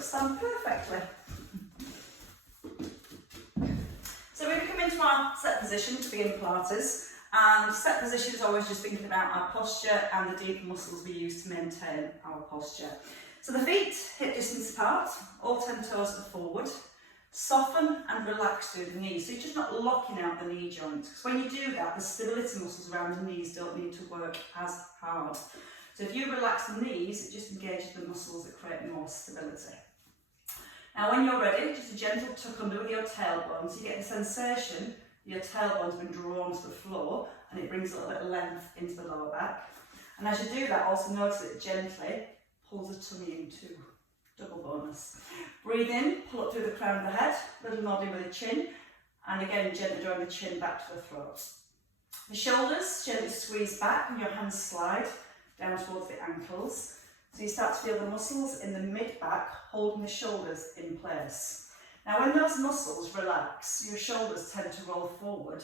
looks done perfectly. So we come into our set position to begin Pilates, and set position is always just thinking about our posture and the deep muscles we use to maintain our posture. So the feet hip distance apart, all 10 toes are forward. Soften and relax through the knees, so you're just not locking out the knee joint, because when you do that, the stability muscles around the knees don't need to work as hard. So if you relax the knees, it just engages the muscles that create more stability. Now when you're ready, just a gentle tuck under with your tailbone, so you get the sensation your tailbone's been drawn to the floor, and it brings a little bit of length into the lower back. And as you do that, also notice that it gently pulls the tummy in too. Double bonus. Breathe in, pull up through the crown of the head, little nodding with the chin, and again gently drawing the chin back to the throat. The shoulders gently squeeze back and your hands slide down towards the ankles. So you start to feel the muscles in the mid-back holding the shoulders in place. Now when those muscles relax, your shoulders tend to roll forward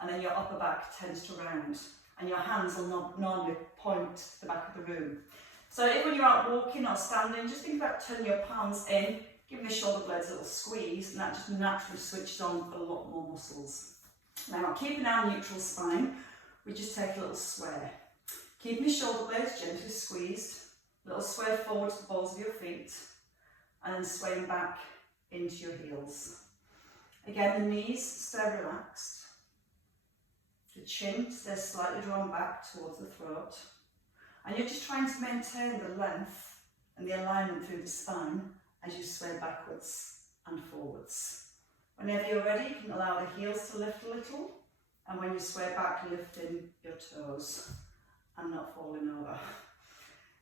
and then your upper back tends to round, and your hands will not normally point to the back of the room. So if when you're out walking or standing, just think about turning your palms in, giving the shoulder blades a little squeeze, and that just naturally switches on a lot more muscles. Now keeping our neutral spine, we just take a little sway. Keeping the shoulder blades gently squeezed, little sway forward to the balls of your feet, and then swaying back into your heels. Again, the knees stay relaxed. The chin stays slightly drawn back towards the throat. And you're just trying to maintain the length and the alignment through the spine as you sway backwards and forwards. Whenever you're ready, you can allow the heels to lift a little, and when you sway back, lifting your toes and not falling over.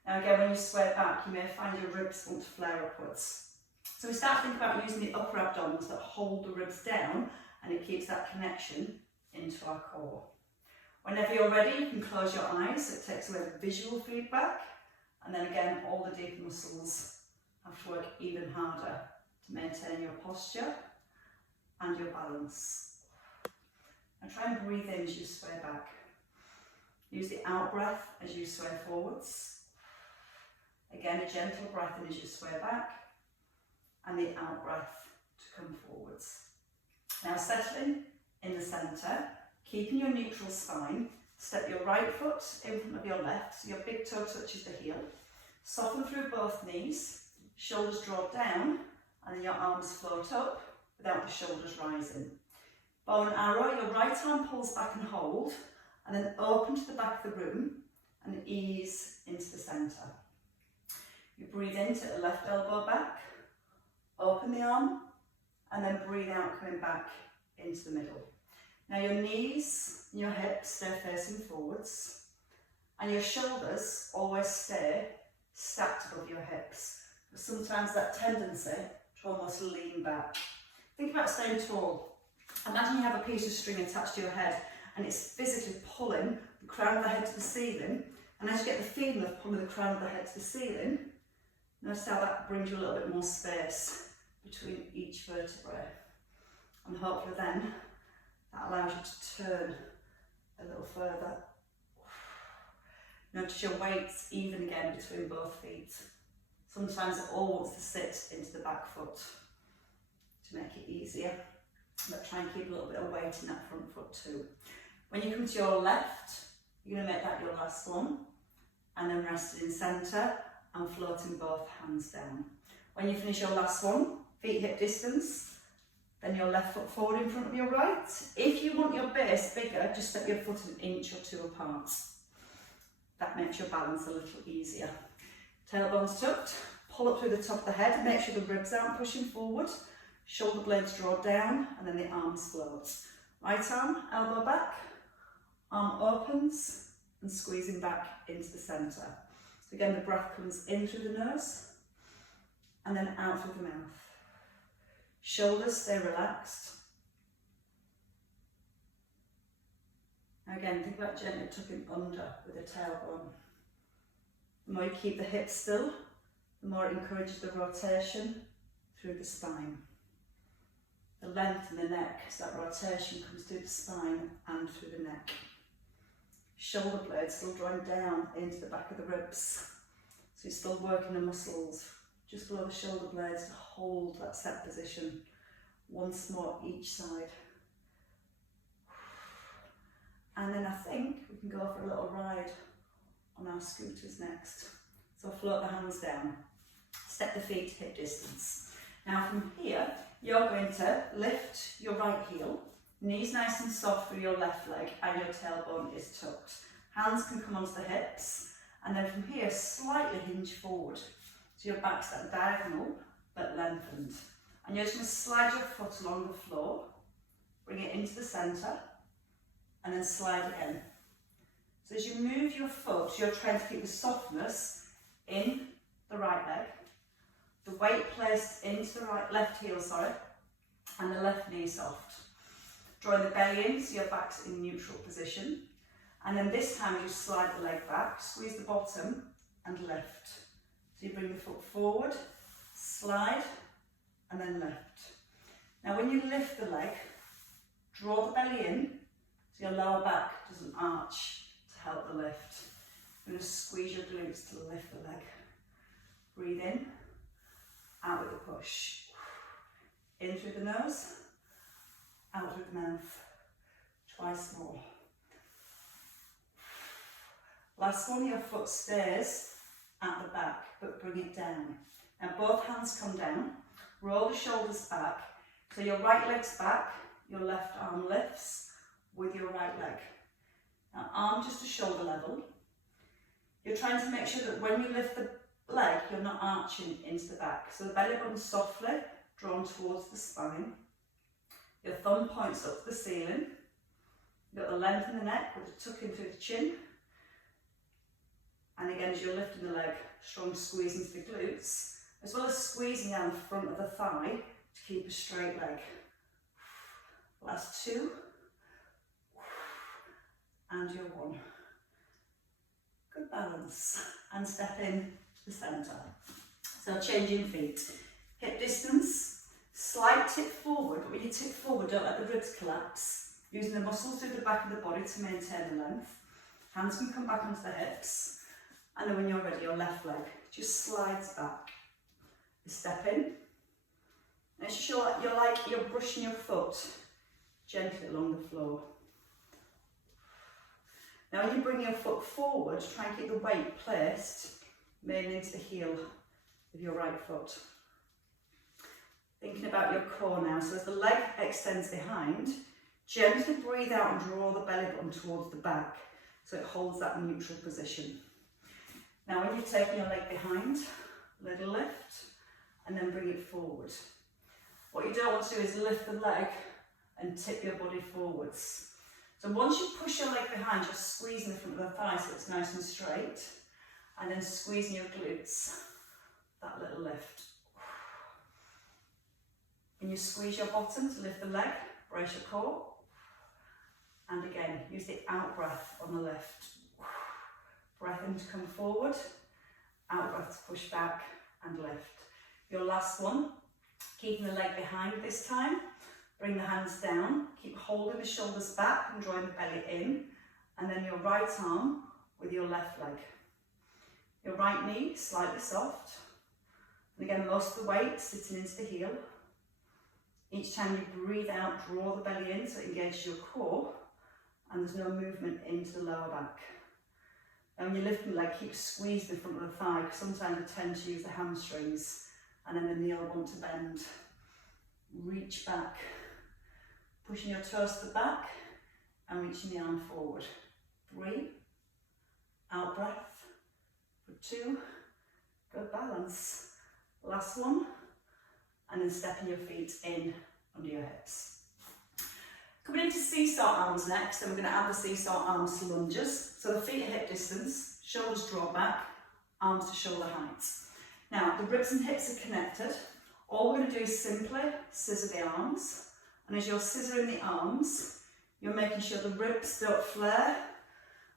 Now again, when you sway back, you may find your ribs want to flare upwards. So we start to think about using the upper abdominals that hold the ribs down, and it keeps that connection into our core. Whenever you're ready, you can close your eyes, so it takes away the visual feedback, and then again, all the deep muscles have to work even harder to maintain your posture and your balance. Now try and breathe in as you sway back. Use the out breath as you sway forwards. Again, a gentle breath in as you sway back, and the out breath to come forwards. Now settling in the centre, keeping your neutral spine, step your right foot in front of your left, so your big toe touches the heel. Soften through both knees, shoulders draw down, and then your arms float up without the shoulders rising. Bow and arrow, your right arm pulls back and hold, and then open to the back of the room and ease into the centre. You breathe in, take the left elbow back, open the arm, and then breathe out, coming back into the middle. Now your knees and your hips stay facing forwards, and your shoulders always stay stacked above your hips. But sometimes that tendency to almost lean back. Think about staying tall. Imagine you have a piece of string attached to your head, and it's physically pulling the crown of the head to the ceiling, and as you get the feeling of pulling the crown of the head to the ceiling, notice how that brings you a little bit more space between each vertebrae. And hopefully then, that allows you to turn a little further. Notice your weight's even again between both feet. Sometimes it all wants to sit into the back foot to make it easier, but try and keep a little bit of weight in that front foot too. When you come to your left, you're going to make that your last one, and then resting in centre and floating both hands down. When you finish your last one, feet hip distance, then your left foot forward in front of your right. If you want your base bigger, just step your foot an inch or two apart. That makes your balance a little easier. Tailbones tucked, pull up through the top of the head, make sure the ribs aren't pushing forward, shoulder blades draw down, and then the arms float. Right arm, elbow back, arm opens, and squeezing back into the centre. So again, the breath comes in through the nose, and then out through the mouth. Shoulders stay relaxed. Now again, think about gently tucking under with the tailbone. The more you keep the hips still, the more it encourages the rotation through the spine. The length in the neck, so that rotation comes through the spine and through the neck. Shoulder blades still drawing down into the back of the ribs. So you're still working the muscles just below the shoulder blades to hold that set position. Once more each side. And then I think we can go for a little ride on our scooters next. So float the hands down, step the feet to hip distance. Now from here, you're going to lift your right heel, knees nice and soft through your left leg, and your tailbone is tucked. Hands can come onto the hips, and then from here, slightly hinge forward. So your back's at diagonal, but lengthened. And you're just going to slide your foot along the floor, bring it into the centre, and then slide it in. So as you move your foot, you're trying to keep the softness in the right leg, the weight placed into the left heel, and the left knee soft. Drawing the belly in so your back's in neutral position. And then this time you slide the leg back, squeeze the bottom and lift. So you bring the foot forward, slide, and then lift. Now when you lift the leg, draw the belly in so your lower back doesn't arch to help the lift. You're going to squeeze your glutes to lift the leg. Breathe in, out with the push. In through the nose, out through the mouth. Twice more. Last one, your foot stays at the back, but bring it down. Now both hands come down, roll the shoulders back, so your right leg's back, your left arm lifts with your right leg. Now arm just to shoulder level. You're trying to make sure that when you lift the leg, you're not arching into the back. So the belly button softly drawn towards the spine. Your thumb points up to the ceiling. You've got the length in the neck with the tuck in through the chin. And again, as you're lifting the leg, strong squeeze into the glutes, as well as squeezing down the front of the thigh to keep a straight leg. Last two. And your one. Good balance. And step in to the centre. So changing feet. Hip distance, slight tip forward, but when you tip forward, don't let the ribs collapse. Using the muscles through the back of the body to maintain the length. Hands can come back onto the hips. And then when you're ready, your left leg just slides back. You step in. And it's sure you're brushing your foot gently along the floor. Now when you bring your foot forward, try and keep the weight placed mainly into the heel of your right foot. Thinking about your core now, so as the leg extends behind, gently breathe out and draw the belly button towards the back so it holds that neutral position. Now when you've taken your leg behind, little lift and then bring it forward. What you don't want to do is lift the leg and tip your body forwards. So once you push your leg behind, just squeezing the front of the thigh so it's nice and straight, and then squeezing your glutes, that little lift. And you squeeze your bottom to lift the leg, brace your core, and again, use the out breath on the lift. Breath in to come forward, out breath to push back and lift. Your last one, keeping the leg behind this time. Bring the hands down, keep holding the shoulders back and drawing the belly in, and then your right arm with your left leg. Your right knee slightly soft, and again most of the weight sitting into the heel. Each time you breathe out, draw the belly in so it engages your core, and there's no movement into the lower back. And when you're lifting the leg, keep squeezing the front of the thigh, because sometimes we tend to use the hamstrings, and then the knee will want to bend. Reach back. Pushing your toes to the back and reaching the arm forward. 3, out breath, for 2, good balance. Last one, and then stepping your feet in under your hips. Coming into seesaw arms next, and we're going to add the seesaw arms to lunges. So the feet at hip distance, shoulders draw back, arms to shoulder height. Now the ribs and hips are connected. All we're going to do is simply scissor the arms. And as you're scissoring the arms, you're making sure the ribs don't flare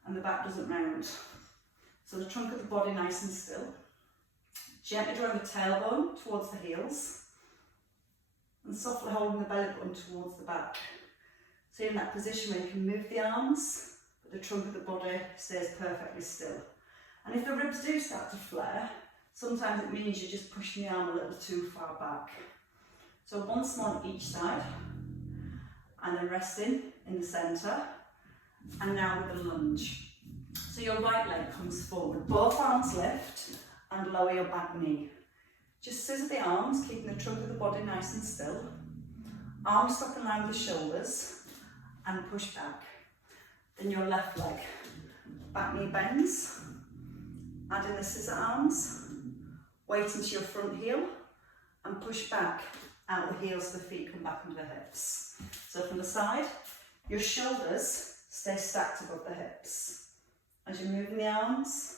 and the back doesn't round. So the trunk of the body nice and still. Gently drawing the tailbone towards the heels and softly holding the belly button towards the back. So you're in that position where you can move the arms, but the trunk of the body stays perfectly still. And if the ribs do start to flare, Sometimes it means you're just pushing the arm a little too far back. So once more on each side, and then resting in the centre, and now with a lunge. So your right leg comes forward, both arms lift, and lower your back knee. Just scissor the arms, keeping the trunk of the body nice and still. Arms stuck in line with the shoulders, and push back. Then your left leg, back knee bends, add in the scissor arms, weight into your front heel, and push back out the heels so the feet come back under the hips. So from the side, your shoulders stay stacked above the hips. As you're moving the arms,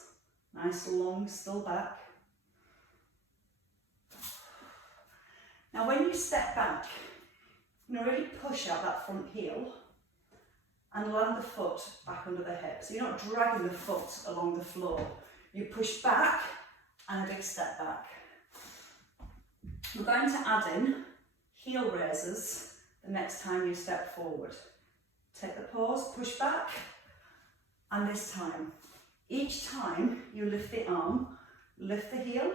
nice long, still back. Now when you step back, really push out that front heel and land the foot back under the hip. So you're not dragging the foot along the floor. You push back and a big step back. We're going to add in heel raises the next time you step forward. Take the pause, push back, and this time, each time you lift the arm, lift the heel,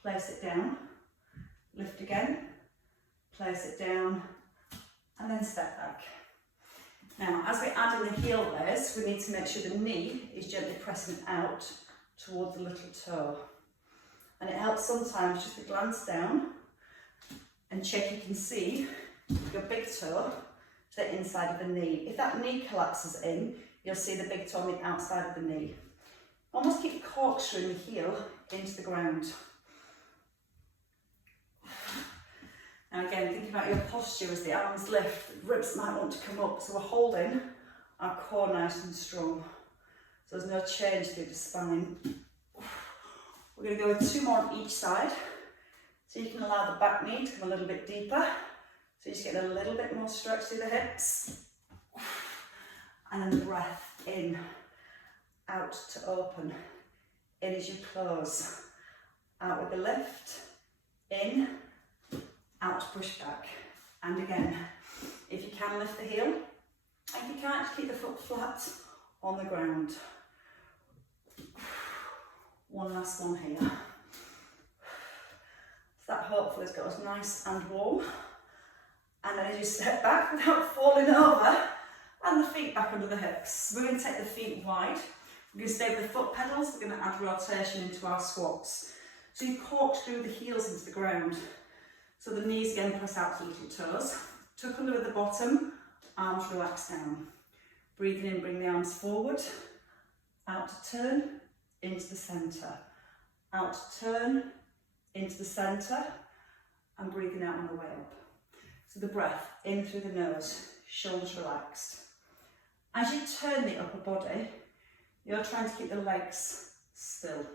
place it down, lift again, place it down, and then step back. Now, as we add in the heel raise, we need to make sure the knee is gently pressing out towards the little toe. And it helps sometimes just to glance down and check you can see your big toe to the inside of the knee. If that knee collapses in, you'll see the big toe on the outside of the knee. Almost keep corkscrewing the heel into the ground. Now again, think about your posture as the arms lift, the ribs might want to come up, so we're holding our core nice and strong. So there's no change through the spine. We're going to go with 2 more on each side. So you can allow the back knee to come a little bit deeper. So you just get a little bit more stretch through the hips. And then the breath in, out to open. In as you close. Out with the lift. In, out to push back. And again, if you can, lift the heel. If you can't, just keep the foot flat on the ground. One last one here. So that hopefully has got us nice and warm. And then as you step back without falling over, and the feet back under the hips. We're going to take the feet wide. We're going to stay with the foot pedals. We're going to add rotation into our squats. So you corkscrew the heels into the ground. So the knees again press out to the little toes. Tuck under at the bottom, arms relax down. Breathing in, bring the arms forward. Out to turn, into the centre. Out to turn, into the centre. And breathing out on the way up. So the breath in through the nose, shoulders relaxed. As you turn the upper body, you're trying to keep the legs still.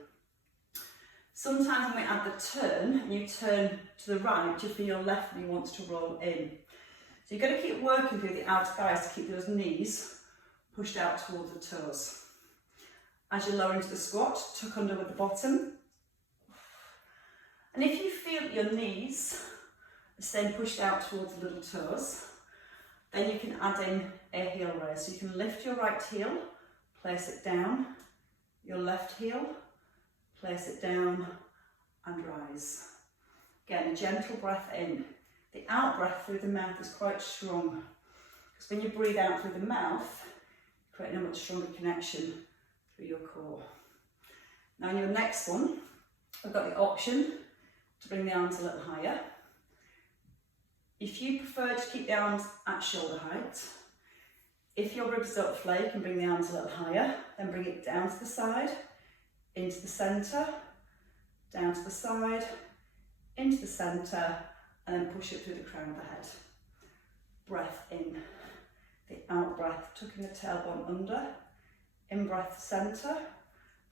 Sometimes when we add the turn, and you turn to the right, you feel your left knee wants to roll in. So you've got to keep working through the outer thighs to keep those knees pushed out towards the toes. As you lower into the squat, tuck under with the bottom. And if you feel your knees are staying pushed out towards the little toes, then you can add in a heel raise. So you can lift your right heel, place it down, your left heel, place it down and rise. Again, a gentle breath in. The out breath through the mouth is quite strong, because when you breathe out through the mouth, you create a much stronger connection through your core. Now in your next one, I've got the option to bring the arms a little higher. If you prefer to keep the arms at shoulder height, if your ribs don't flake and bring the arms a little higher, then bring it down to the side, into the centre, down to the side, into the centre, and then push it through the crown of the head. Breath in. The out breath, tucking the tailbone under. In breath, centre,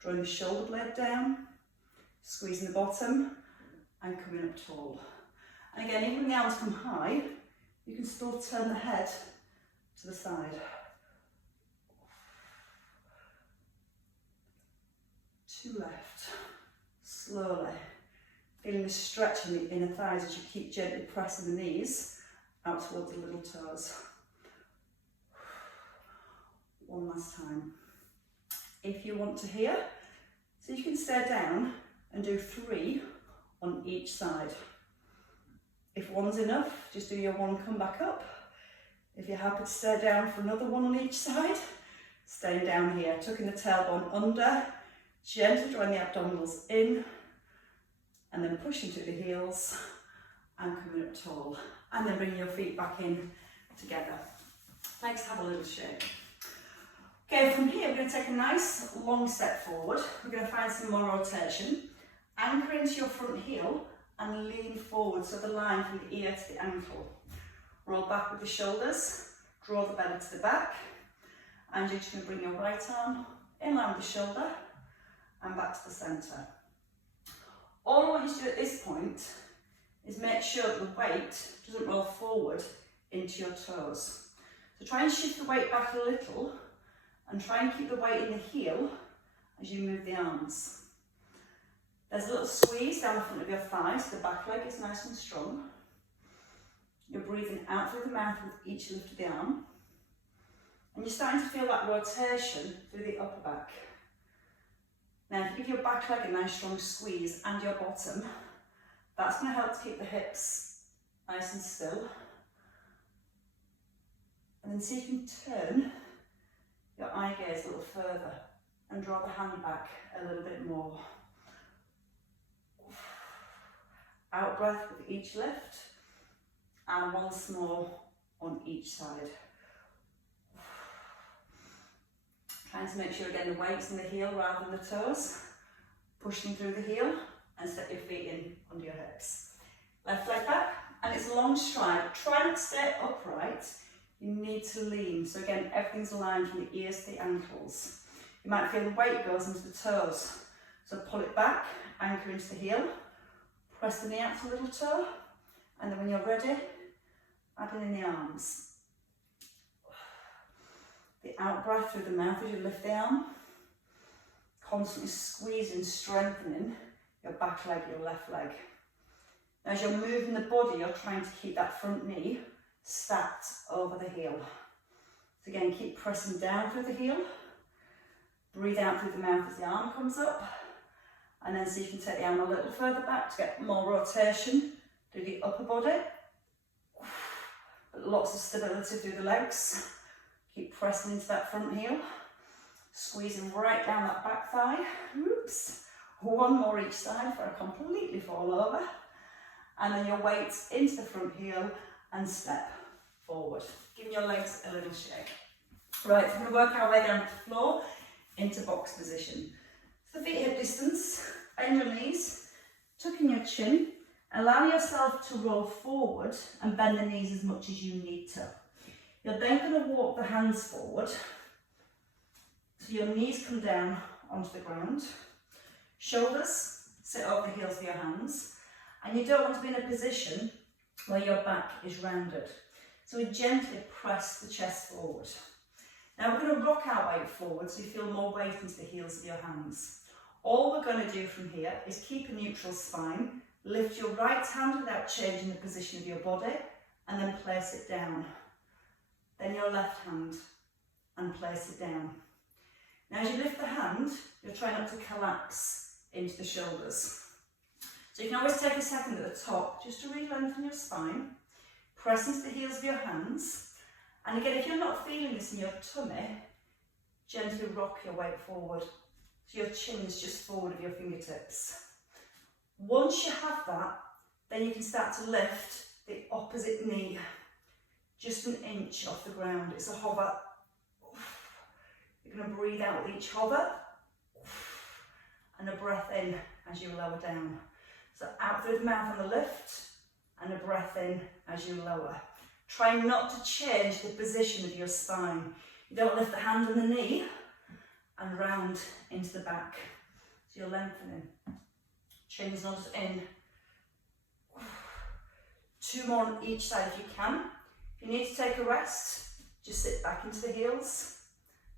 drawing the shoulder blade down, squeezing the bottom, and coming up tall. And again, even when the arms come high, you can still turn the head to the side. 2 left. Slowly. Feeling the stretch in the inner thighs as you keep gently pressing the knees out towards the little toes. One last time. If you want to here, so you can stay down and do 3 on each side. If one's enough, just do your 1, come back up. If you're happy to stay down for another 1 on each side, staying down here, tucking the tailbone under, gently drawing the abdominals in, and then pushing through the heels and coming up tall. And then bring your feet back in together. Legs have a little shake. Okay, from here we're going to take a nice long step forward. We're going to find some more rotation. Anchor into your front heel and lean forward, so the line from the ear to the ankle. Roll back with the shoulders, draw the belly to the back, and you're just going to bring your right arm in line with the shoulder and back to the centre. All I want you to do at this point is make sure that the weight doesn't roll forward into your toes. So try and shift the weight back a little and try and keep the weight in the heel as you move the arms. There's a little squeeze down the front of your thigh so the back leg is nice and strong. You're breathing out through the mouth with each lift of the arm. And you're starting to feel that rotation through the upper back. Now, if you give your back leg a nice strong squeeze and your bottom, that's going to help to keep the hips nice and still. And then see if you can turn your eye gaze a little further and draw the hand back a little bit more. Out breath with each lift, and once more on each side. Trying to make sure again the weight's in the heel rather than the toes. Pushing through the heel and step your feet in under your hips. Left leg back, and it's a long stride. Try not to stay upright. You need to lean. So again, everything's aligned from the ears to the ankles. You might feel the weight goes into the toes. So pull it back, anchor into the heel, press the knee out to the little toe, and then when you're ready, add in the arms. The out breath through the mouth as you lift the arm, constantly squeezing, strengthening your back leg, your left leg. Now, as you're moving the body, you're trying to keep that front knee stacked over the heel. So again, keep pressing down through the heel, breathe out through the mouth as the arm comes up, and then see if you can take the arm a little further back to get more rotation through the upper body. Lots of stability through the legs. Keep pressing into that front heel, squeezing right down that back thigh. Oops. 1 more each side for a completely fall over. And then your weight into the front heel and step forward. Giving your legs a little shake. Right, so we're going to work our way down to the floor into box position. So the feet hip distance, bend your knees, tuck in your chin, allow yourself to roll forward and bend the knees as much as you need to. You're then going to walk the hands forward, so your knees come down onto the ground, shoulders sit over the heels of your hands, and you don't want to be in a position where your back is rounded. So we gently press the chest forward. Now we're going to rock our weight forward so you feel more weight into the heels of your hands. All we're going to do from here is keep a neutral spine, lift your right hand without changing the position of your body, and then place it down. Then your left hand and place it down. Now as you lift the hand, you're trying not to collapse into the shoulders. So you can always take a second at the top just to re-lengthen your spine, press into the heels of your hands, and again, if you're not feeling this in your tummy, gently rock your weight forward so your chin is just forward of your fingertips. Once you have that, then you can start to lift the opposite knee just an inch off the ground. It's a hover. You're going to breathe out with each hover and a breath in as you lower down. So out through the mouth on the lift and a breath in as you lower. Try not to change the position of your spine. You don't lift the hand and the knee and round into the back. So you're lengthening. Chin's not in. 2 more on each side if you can. If you need to take a rest, just sit back into the heels.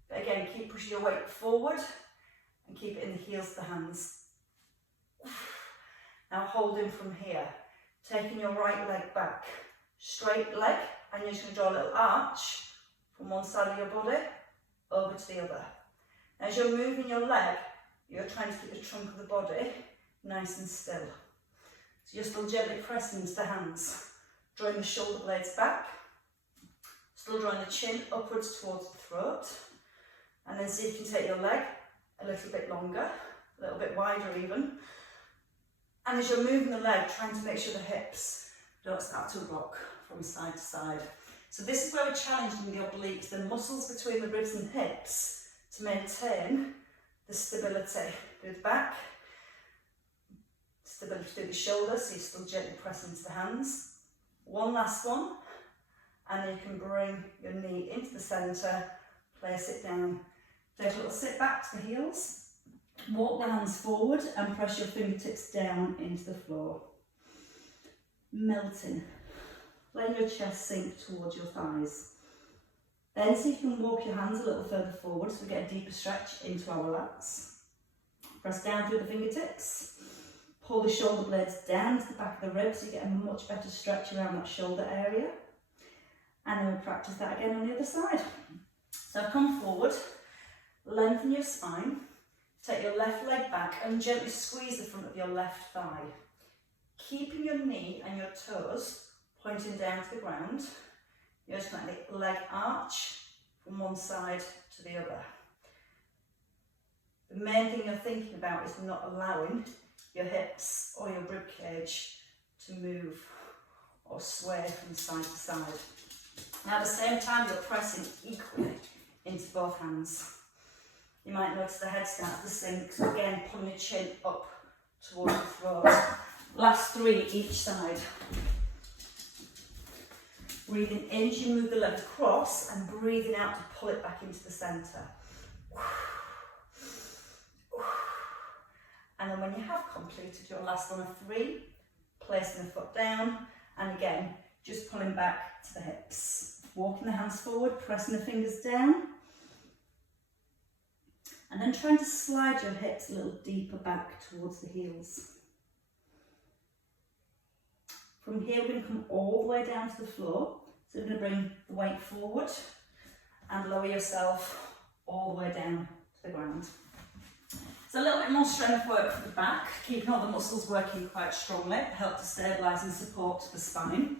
But again, keep pushing your weight forward and keep it in the heels of the hands. Now holding from here, taking your right leg back, straight leg, and you're just going to draw a little arch from one side of your body over to the other. As you're moving your leg, you're trying to keep the trunk of the body nice and still. So you're still gently pressing into the hands, drawing the shoulder blades back, still drawing the chin upwards towards the throat, and then see if you can take your leg a little bit longer, a little bit wider even. And as you're moving the leg, trying to make sure the hips don't start to rock from side to side. So this is where we're challenging the obliques, the muscles between the ribs and hips, to maintain the stability through the back, stability through the shoulders, so you're still gently pressing into the hands. One last one, and then you can bring your knee into the centre, place it down. Take a little sit back to the heels. Walk the hands forward and press your fingertips down into the floor. Melting. Let your chest sink towards your thighs. Then see if you can walk your hands a little further forward so we get a deeper stretch into our lats. Press down through the fingertips. Pull the shoulder blades down to the back of the ribs so you get a much better stretch around that shoulder area. And then we'll practice that again on the other side. So come forward, lengthen your spine. Take your left leg back and gently squeeze the front of your left thigh. Keeping your knee and your toes pointing down to the ground. You're just going to leg arch from one side to the other. The main thing you're thinking about is not allowing your hips or your rib cage to move or sway from side to side. Now at the same time you're pressing equally into both hands. You might notice the head starts to sink, so again pulling the chin up towards the throat. Last 3 each side. Breathing in as you move the leg across and breathing out to pull it back into the centre. And then when you have completed your last one of 3, placing the foot down and again just pulling back to the hips. Walking the hands forward, pressing the fingers down. And then trying to slide your hips a little deeper back towards the heels. From here we're going to come all the way down to the floor. So we're going to bring the weight forward and lower yourself all the way down to the ground. So a little bit more strength work for the back, keeping all the muscles working quite strongly, help to stabilise and support the spine.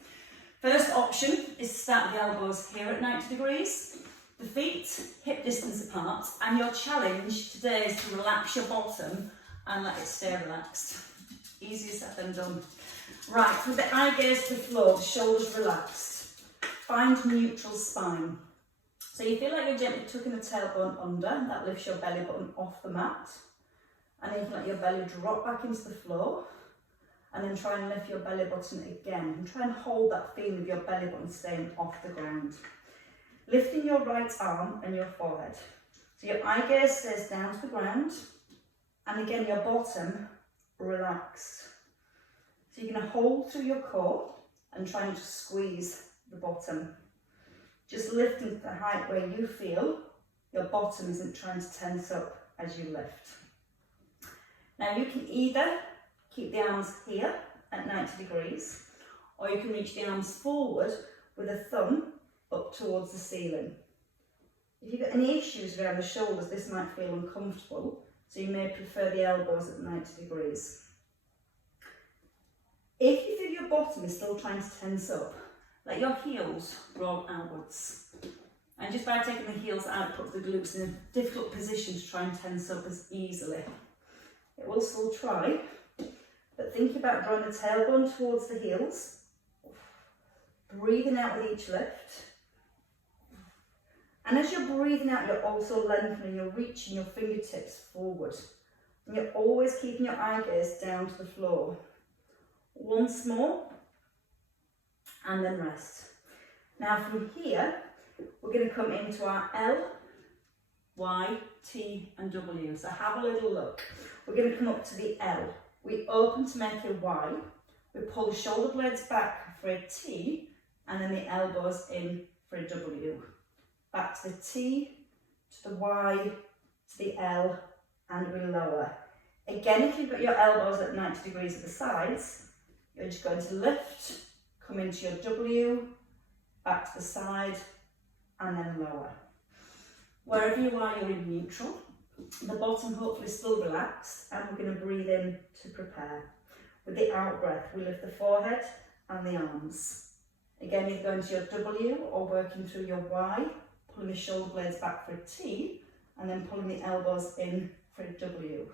First option is to start with the elbows here at 90 degrees. The feet hip distance apart, and your challenge today is to relax your bottom and let it stay relaxed. Easier said than done. Right, with the eye gaze to the floor, the shoulders relaxed. Find neutral spine. So you feel like you're gently tucking the tailbone under, that lifts your belly button off the mat. And then you can let your belly drop back into the floor. And then try and lift your belly button again. And try and hold that feeling of your belly button staying off the ground. Lifting your right arm and your forehead. So your eye gaze stays down to the ground. And again, your bottom relaxed. So you're going to hold through your core and try and just squeeze the bottom. Just lifting to the height where you feel your bottom isn't trying to tense up as you lift. Now you can either keep the arms here at 90 degrees, or you can reach the arms forward with a thumb up towards the ceiling. If you've got any issues around the shoulders, this might feel uncomfortable, so you may prefer the elbows at 90 degrees. If you feel your bottom is still trying to tense up, let your heels roll outwards. And just by taking the heels out, put the glutes in a difficult position to try and tense up as easily. It will still try, but think about drawing the tailbone towards the heels, breathing out with each lift. And as you're breathing out, you're also lengthening, you're reaching your fingertips forward. And you're always keeping your eye gaze down to the floor. Once more, and then rest. Now from here, we're going to come into our L, Y, T and W. So have a little look. We're going to come up to the L. We open to make a Y. We pull the shoulder blades back for a T, and then the elbows in for a W. Back to the T, to the Y, to the L, and we lower. Again, if you've got your elbows at 90 degrees at the sides, you're just going to lift, come into your W, back to the side, and then lower. Wherever you are, you're in neutral. The bottom hopefully still relaxed, and we're going to breathe in to prepare. With the out breath, we lift the forehead and the arms. Again, you're going to your W or working through your Y, pulling the shoulder blades back for a T, and then pulling the elbows in for a W.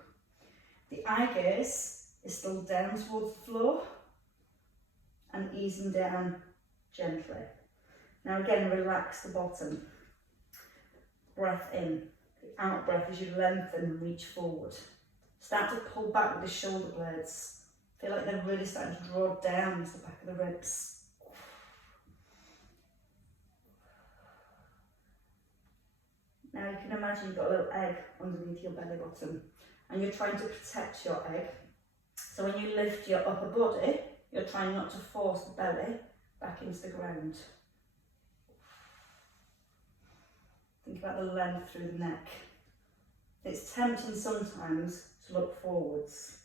The eye gaze is still down towards the floor and easing down gently. Now again, relax the bottom. Breath in. The out breath as you lengthen and reach forward. Start to pull back with the shoulder blades. Feel like they're really starting to draw down to the back of the ribs. Now you can imagine you've got a little egg underneath your belly button and you're trying to protect your egg. So when you lift your upper body, you're trying not to force the belly back into the ground. Think about the length through the neck. It's tempting sometimes to look forwards,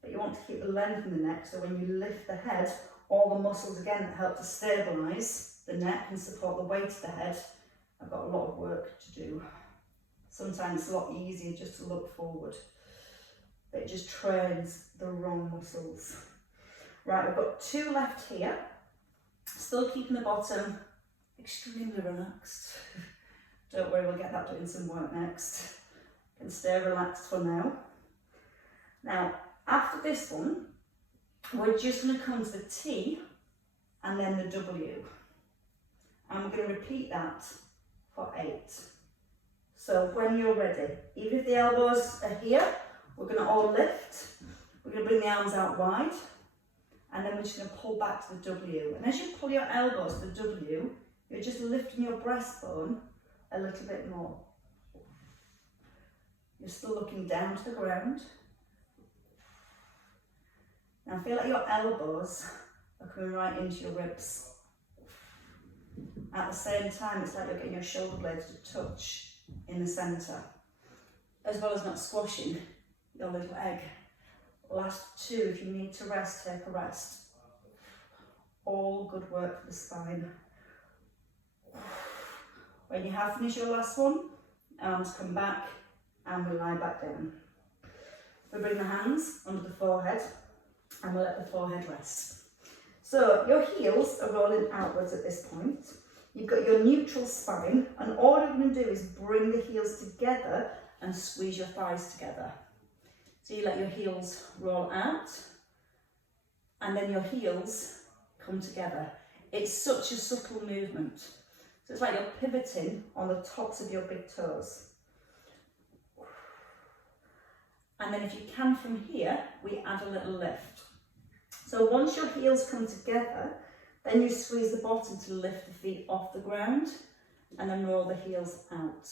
but you want to keep the length in the neck, so when you lift the head, all the muscles again that help to stabilise the neck and support the weight of the head have got a lot of work to do. Sometimes it's a lot easier just to look forward, but it just trains the wrong muscles. Right, we've got 2 left here. Still keeping the bottom extremely relaxed. Don't worry, we'll get that doing some work next. You can stay relaxed for now. Now, after this one, we're just going to come to the T and then the W. And we're going to repeat that for 8. So when you're ready, even if the elbows are here, we're going to all lift. We're going to bring the arms out wide. And then we're just going to pull back to the W. And as you pull your elbows to the W, you're just lifting your breastbone a little bit more. You're still looking down to the ground. Now feel like your elbows are coming right into your ribs. At the same time, it's like you're getting your shoulder blades to touch in the centre, as well as not squashing your little egg. Last 2, if you need to rest, take a rest. All good work for the spine. When you have finished your last one, arms come back and we lie back down. We bring the hands under the forehead and we'll let the forehead rest. So your heels are rolling outwards at this point. You've got your neutral spine, and all you're going to do is bring the heels together and squeeze your thighs together. So you let your heels roll out and then your heels come together. It's such a subtle movement. So it's like you're pivoting on the tops of your big toes. And then if you can from here, we add a little lift. So once your heels come together, then you squeeze the bottom to lift the feet off the ground and then roll the heels out.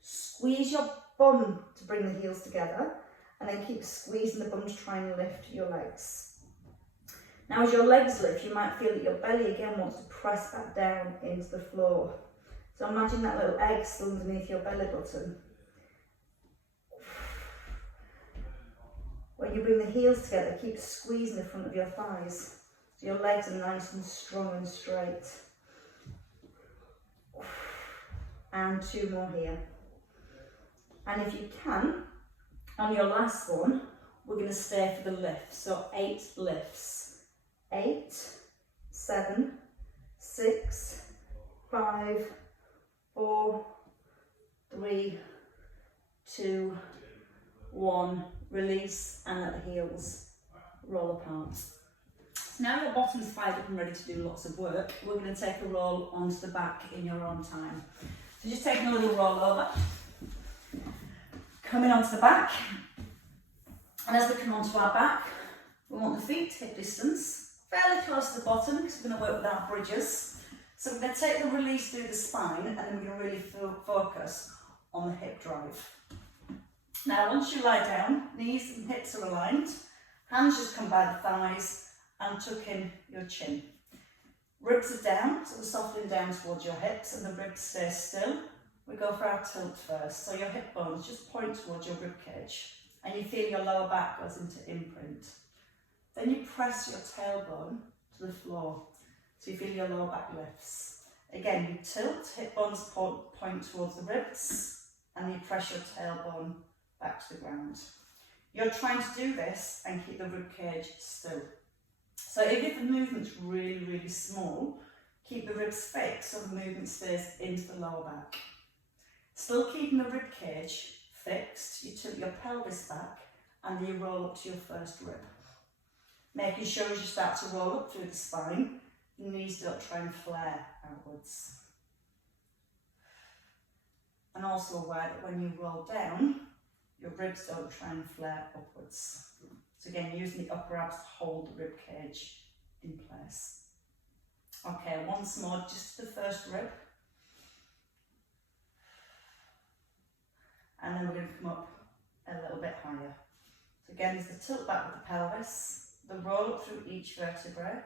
Squeeze your bum to bring the heels together and then keep squeezing the bum to try and lift your legs. Now as your legs lift, you might feel that your belly again wants to press back down into the floor. So imagine that little egg still underneath your belly button. When you bring the heels together, keep squeezing the front of your thighs so your legs are nice and strong and straight. And 2 more here. And if you can, on your last one, we're going to stay for the lift. So 8 lifts. 8, 7, 6, 5, 4, 3, 2, 1. Release and let the heels roll apart. So now your bottom's fired up and ready to do lots of work. We're going to take a roll onto the back in your own time. So just taking a little roll over, coming onto the back, and as we come onto our back, we want the feet hip distance, fairly close to the bottom because we're going to work with our bridges. So we're going to take the release through the spine and then we're going to really focus on the hip drive. Now once you lie down, knees and hips are aligned, hands just come by the thighs and tuck in your chin. Ribs are down, so we're softening down towards your hips and the ribs stay still. We go for our tilt first, so your hip bones just point towards your rib cage and you feel your lower back goes into imprint. Then you press your tailbone to the floor, so you feel your lower back lifts. Again, you tilt, hip bones point towards the ribs and you press your tailbone back to the ground. You're trying to do this and keep the rib cage still. So if the movement's really, really small, keep the ribs fixed so the movement stays into the lower back. Still keeping the rib cage fixed, you tilt your pelvis back and you roll up to your first rib. Making sure as you start to roll up through the spine, the knees don't try and flare outwards. And also aware that when you roll down, your ribs don't try and flare upwards. So again, using the upper abs to hold the rib cage in place. Okay, once more, just to the first rib. And then we're going to come up a little bit higher. So again, there's the tilt back with the pelvis, the roll up through each vertebrae,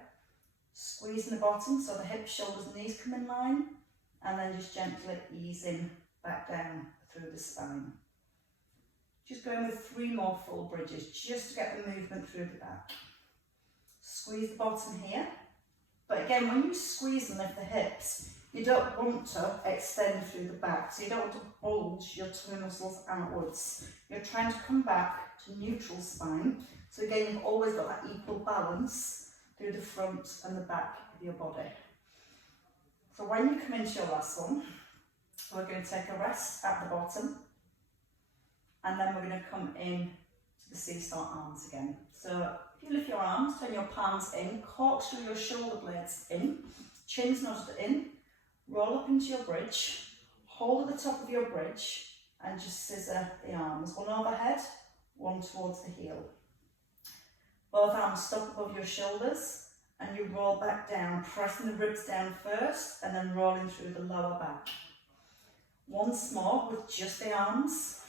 squeezing the bottom so the hips, shoulders, knees come in line, and then just gently easing back down through the spine. Just going with 3 more full bridges, just to get the movement through the back. Squeeze the bottom here, but again, when you squeeze and lift the hips, you don't want to extend through the back, so you don't want to bulge your tummy muscles outwards. You're trying to come back to neutral spine, so again, you've always got that equal balance through the front and the back of your body. So when you come into your last one, we're going to take a rest at the bottom, and then we're going to come in to the seesaw arms again. So if you lift your arms, turn your palms in, corkscrew your shoulder blades in, chin's nodded in, roll up into your bridge, hold at the top of your bridge, and just scissor the arms, one overhead, one towards the heel. Both arms stop above your shoulders, and you roll back down, pressing the ribs down first, and then rolling through the lower back. Once more with just the arms,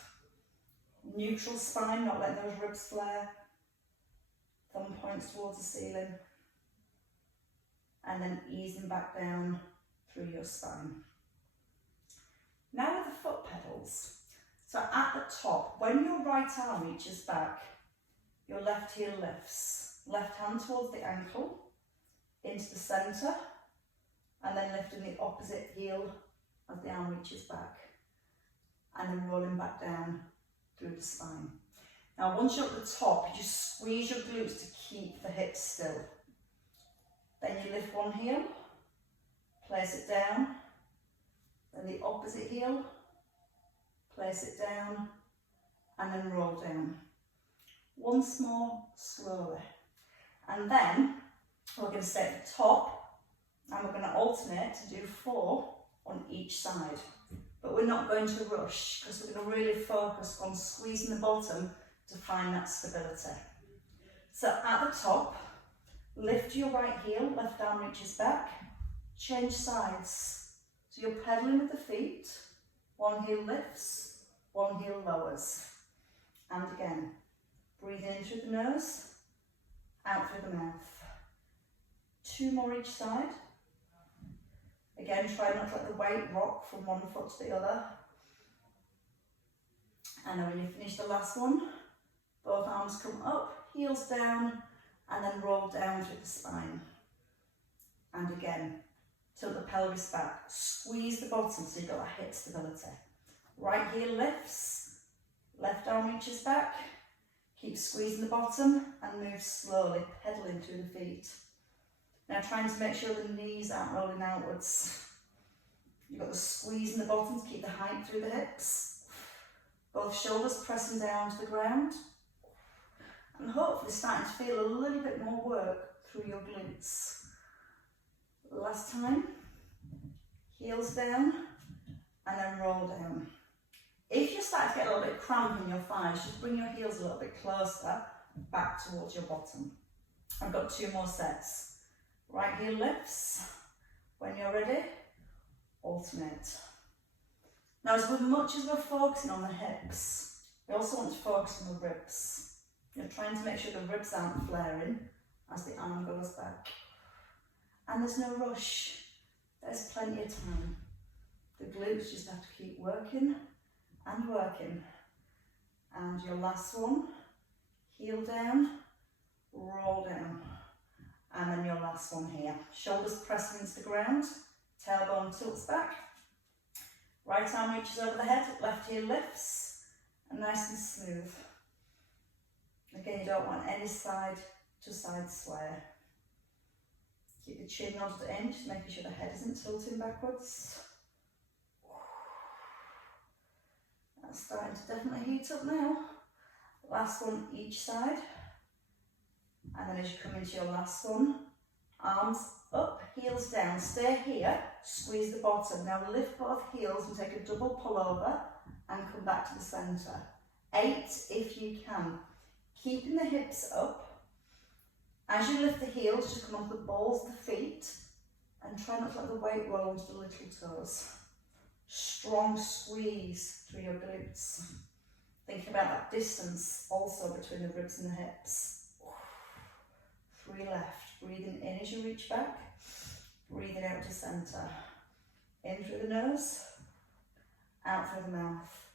neutral spine, not letting those ribs flare, thumb points towards the ceiling, and then easing back down through your spine. Now with the foot pedals. So at the top, when your right arm reaches back, your left heel lifts. Left hand towards the ankle, into the centre, and then lifting the opposite heel as the arm reaches back, and then rolling back down through the spine. Now once you're at the top, you just squeeze your glutes to keep the hips still. Then you lift one heel, place it down, then the opposite heel, place it down, and then roll down. Once more, slowly. And then we're going to stay at the top, and we're going to alternate to do 4 on each side. But we're not going to rush, because we're going to really focus on squeezing the bottom to find that stability. So at the top, lift your right heel, left arm reaches back, change sides. So you're pedaling with the feet, one heel lifts, one heel lowers. And again, breathing in through the nose, out through the mouth. 2 more each side. Again, try not to let the weight rock from one foot to the other. And then when you finish the last one, both arms come up, heels down, and then roll down through the spine. And again, tilt the pelvis back, squeeze the bottom so you've got that hip stability. Right heel lifts, left arm reaches back, keep squeezing the bottom and move slowly, pedaling through the feet. Now trying to make sure the knees aren't rolling outwards. You've got the squeeze in the bottom to keep the height through the hips. Both shoulders pressing down to the ground. And hopefully starting to feel a little bit more work through your glutes. Last time, heels down and then roll down. If you start to get a little bit cramp in your thighs, just bring your heels a little bit closer back towards your bottom. I've got 2 more sets. Right heel lifts. When you're ready, alternate. Now as much as we're focusing on the hips, we also want to focus on the ribs. You're trying to make sure the ribs aren't flaring as the arm goes back. And there's no rush. There's plenty of time. The glutes just have to keep working and working. And your last one, heel down, roll down. And then your last one here. Shoulders pressing into the ground, tailbone tilts back. Right arm reaches over the head, left heel lifts, and nice and smooth. Again, you don't want any side to side sway. Keep the chin nodded in, just making sure the head isn't tilting backwards. That's starting to definitely heat up now. Last one each side. And then as you come into your last one, arms up, heels down, stay here, squeeze the bottom. Now lift both heels and take a double pull over and come back to the centre. 8 if you can. Keeping the hips up. As you lift the heels, just come off the balls of the feet and try not to let the weight roll into the little toes. Strong squeeze through your glutes. Thinking about that distance also between the ribs and the hips. 3 left. Breathing in as you reach back. Breathing out to centre. In through the nose. Out through the mouth.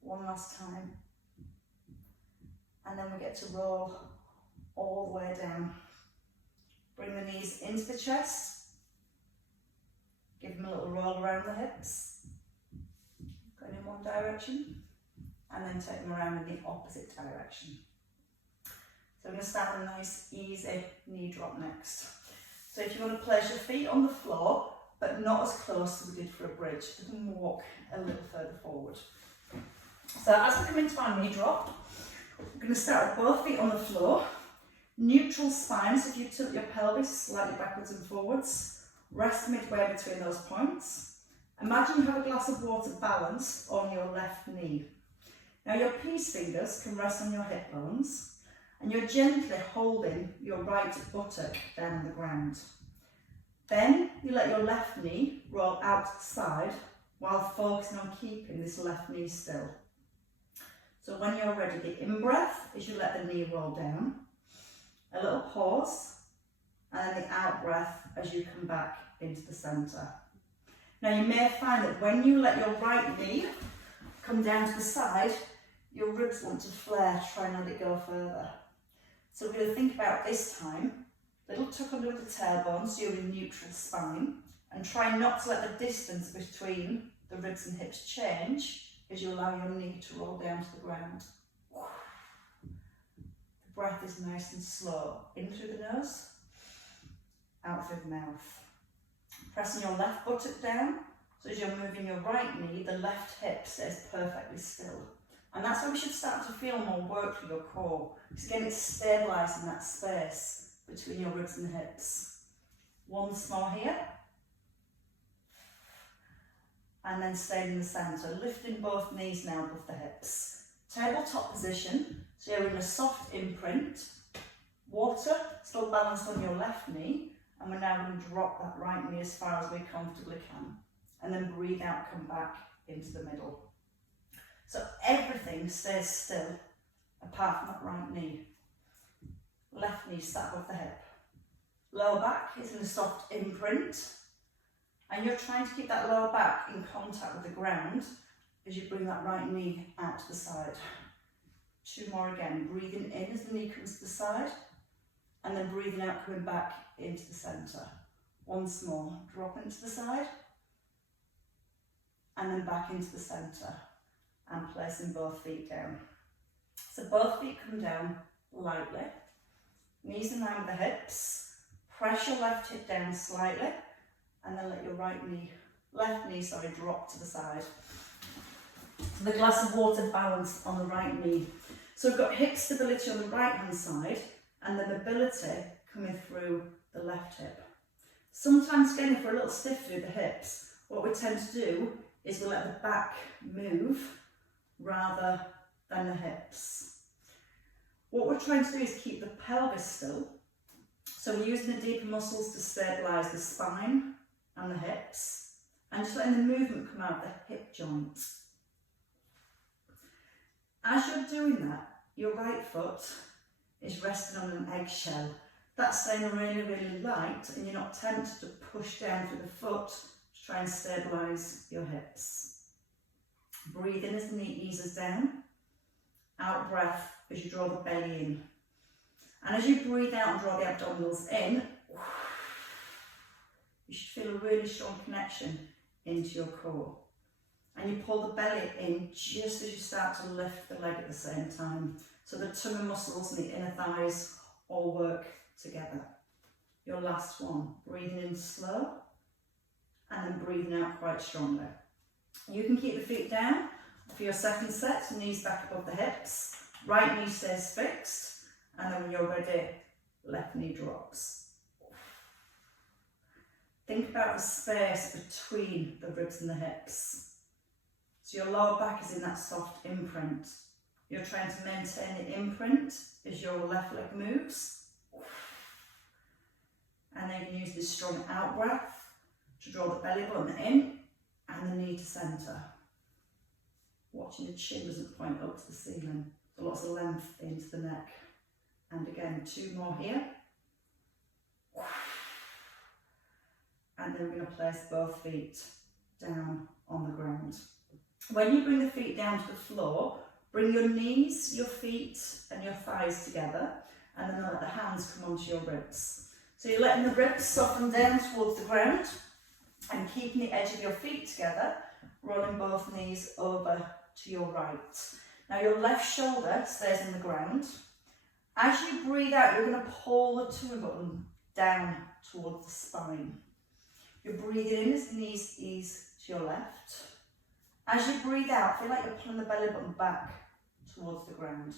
One last time. And then we get to roll all the way down. Bring the knees into the chest. Give them a little roll around the hips. Going in one direction. And then take them around in the opposite direction. So I'm going to start with a nice, easy knee drop next. So if you want to place your feet on the floor, but not as close as we did for a bridge, you can walk a little further forward. So as we come into our knee drop, we're going to start with both feet on the floor. Neutral spine, so if you tilt your pelvis slightly backwards and forwards, rest midway between those points. Imagine you have a glass of water balanced on your left knee. Now your peace fingers can rest on your hip bones, and you're gently holding your right buttock down on the ground. Then you let your left knee roll out to the side while focusing on keeping this left knee still. So when you're ready, the in-breath is you let the knee roll down, a little pause, and then the out-breath as you come back into the centre. Now you may find that when you let your right knee come down to the side, your ribs want to flare to try and let it go further. So we're going to think about this time, little tuck under the tailbone, so you're in neutral spine, and try not to let the distance between the ribs and hips change as you allow your knee to roll down to the ground. The breath is nice and slow, in through the nose, out through the mouth. Pressing your left buttock down, so as you're moving your right knee, the left hip stays perfectly still. And that's where we should start to feel more work for your core. Because again, it's stabilising that space between your ribs and hips. Once more here. And then staying in the centre, lifting both knees now above the hips. Tabletop position, so you're in a soft imprint. Water, still balanced on your left knee. And we're now going to drop that right knee as far as we comfortably can. And then breathe out, come back into the middle. So everything stays still, apart from that right knee. Left knee sat above the hip. Lower back is in a soft imprint. And you're trying to keep that lower back in contact with the ground as you bring that right knee out to the side. 2 more again. Breathing in as the knee comes to the side. And then breathing out, coming back into the centre. Once more. Drop into the side. And then back into the centre. And placing both feet down. So both feet come down lightly. Knees in line with the hips. Press your left hip down slightly. And then let your left knee drop to the side. So the glass of water balanced on the right knee. So we've got hip stability on the right hand side and the mobility coming through the left hip. Sometimes again, if we're a little stiff through the hips, what we tend to do is we let the back move rather than the hips. What we're trying to do is keep the pelvis still. So we're using the deeper muscles to stabilise the spine and the hips, and just letting the movement come out of the hip joint. As you're doing that, your right foot is resting on an eggshell. That's staying really, really light, and you're not tempted to push down through the foot to try and stabilise your hips. Breathe in as the knee eases down. Out breath as you draw the belly in. And as you breathe out and draw the abdominals in, you should feel a really strong connection into your core. and you pull the belly in just as you start to lift the leg at the same time. So the tummy muscles and the inner thighs all work together. Your last one, breathing in slow and then breathing out quite strongly. You can keep the feet down for your second set, knees back above the hips, right knee stays fixed, and then when you're ready, left knee drops. Think about the space between the ribs and the hips. So your lower back is in that soft imprint. You're trying to maintain the imprint as your left leg moves. And then you can use this strong out breath to draw the belly button in and the knee to centre. Watching the chin doesn't point up to the ceiling. So lots of length into the neck. And again, 2 more here. And then we're going to place both feet down on the ground. When you bring the feet down to the floor, bring your knees, your feet and your thighs together, and then let the hands come onto your ribs. So you're letting the ribs soften down towards the ground and keeping the edge of your feet together, rolling both knees over to your right. Now your left shoulder stays on the ground. As you breathe out, you're going to pull the tummy button down towards the spine. You're breathing in as the knees ease to your left. As you breathe out, feel like you're pulling the belly button back towards the ground.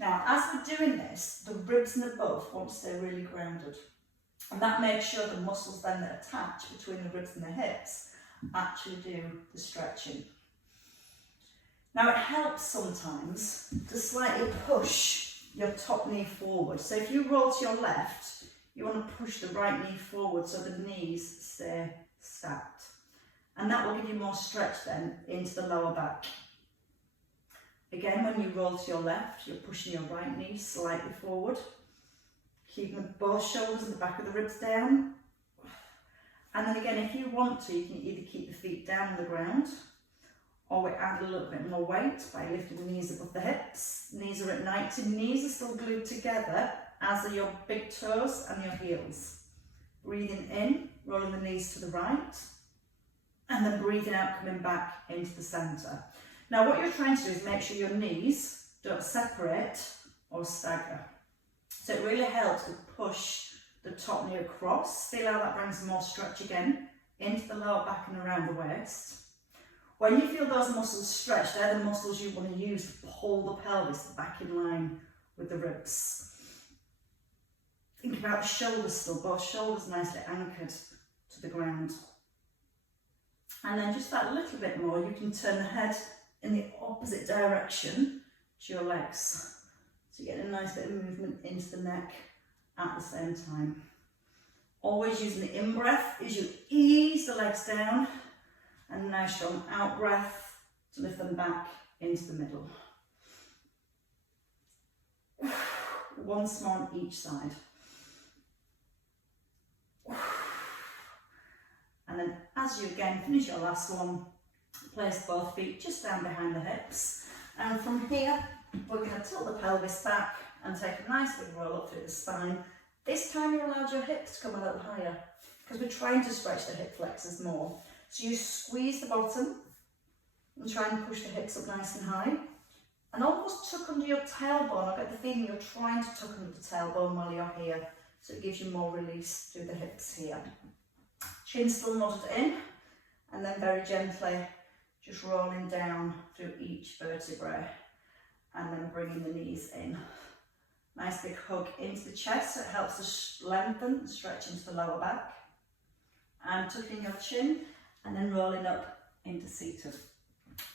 Now, as we're doing this, the ribs and the above want to stay really grounded. And that makes sure the muscles then that attach between the ribs and the hips actually do the stretching. Now, it helps sometimes to slightly push your top knee forward. So if you roll to your left, you want to push the right knee forward so the knees stay stacked. And that will give you more stretch then into the lower back. Again, when you roll to your left, you're pushing your right knee slightly forward, keeping both shoulders and the back of the ribs down. And then again, if you want to, you can either keep the feet down on the ground, or we add a little bit more weight by lifting the knees above the hips. Knees are at 90, knees are still glued together, as are your big toes and your heels. Breathing in, rolling the knees to the right, and then breathing out, coming back into the centre. Now what you're trying to do is make sure your knees don't separate or stagger. So it really helps to push the top knee across. Feel how that brings more stretch again into the lower back and around the waist. When you feel those muscles stretch, they're the muscles you want to use to pull the pelvis back in line with the ribs. Think about the shoulders still, both shoulders nicely anchored to the ground. And then just that little bit more, you can turn the head in the opposite direction to your legs. So you get a nice bit of movement into the neck at the same time. Always using the in-breath as you ease the legs down, and a nice strong out-breath to lift them back into the middle. Once more on each side. And then as you again finish your last one, place both feet just down behind the hips. And from here, we're going to tilt the pelvis back and take a nice big roll up through the spine. This time you allowed your hips to come a little higher because we're trying to stretch the hip flexors more. So you squeeze the bottom and try and push the hips up nice and high. And almost tuck under your tailbone. I get the feeling you're trying to tuck under the tailbone while you're here. So it gives you more release through the hips here. Chin still nodded in, and then very gently just rolling down through each vertebrae, and then bringing the knees in. Nice big hug into the chest, so it helps to lengthen and stretch into the lower back. And tucking your chin, and then rolling up into seated.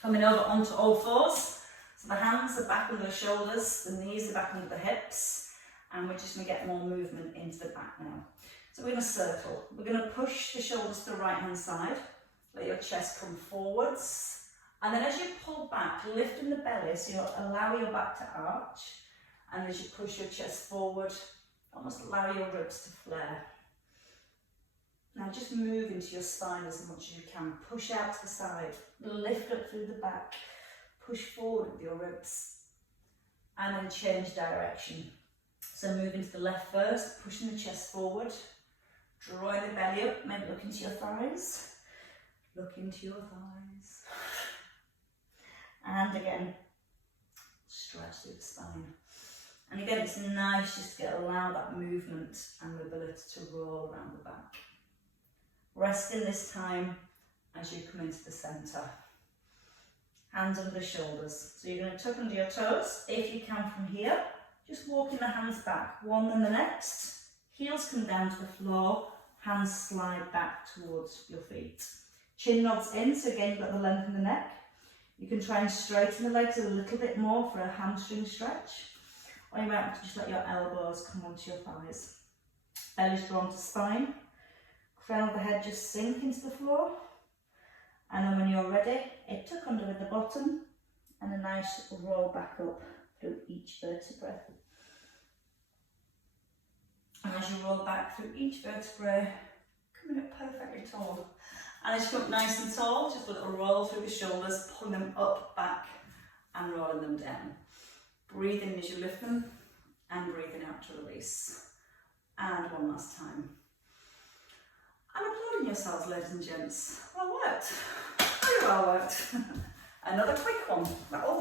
Coming over onto all fours, so the hands are back under the shoulders, the knees are back under the hips, and we're just going to get more movement into the back now. So we're going to circle. We're going to push the shoulders to the right hand side, let your chest come forwards, and then as you pull back, lifting the belly so you allow your back to arch, and as you push your chest forward, almost allow your ribs to flare. Now just move into your spine as much as you can. Push out to the side, lift up through the back, push forward with your ribs, and then change direction. So move into the left first, pushing the chest forward, drawing the belly up, maybe look into your thighs, look into your thighs. And again, stretch through the spine. And again, it's nice just to allow that movement and mobility to roll around the back. Resting this time as you come into the centre. Hands under the shoulders. So you're going to tuck under your toes, if you can from here. Just walking the hands back, one then the next. Heels come down to the floor, hands slide back towards your feet. Chin nods in, so again you've got the length in the neck. You can try and straighten the legs a little bit more for a hamstring stretch. Or you might have to just let your elbows come onto your thighs. Belly's drawn to spine. Crown of the head just sink into the floor. And then when you're ready, a tuck under with the bottom and a nice roll back up through each vertebrae. And as you roll back through each vertebrae, coming up perfectly tall. And as you come up nice and tall, just a little roll through the shoulders, pulling them up, back, and rolling them down. Breathe in as you lift them, and breathing out to release. And one last time. And applauding yourselves, ladies and gents. Well worked. Very well worked. Another quick one, but always.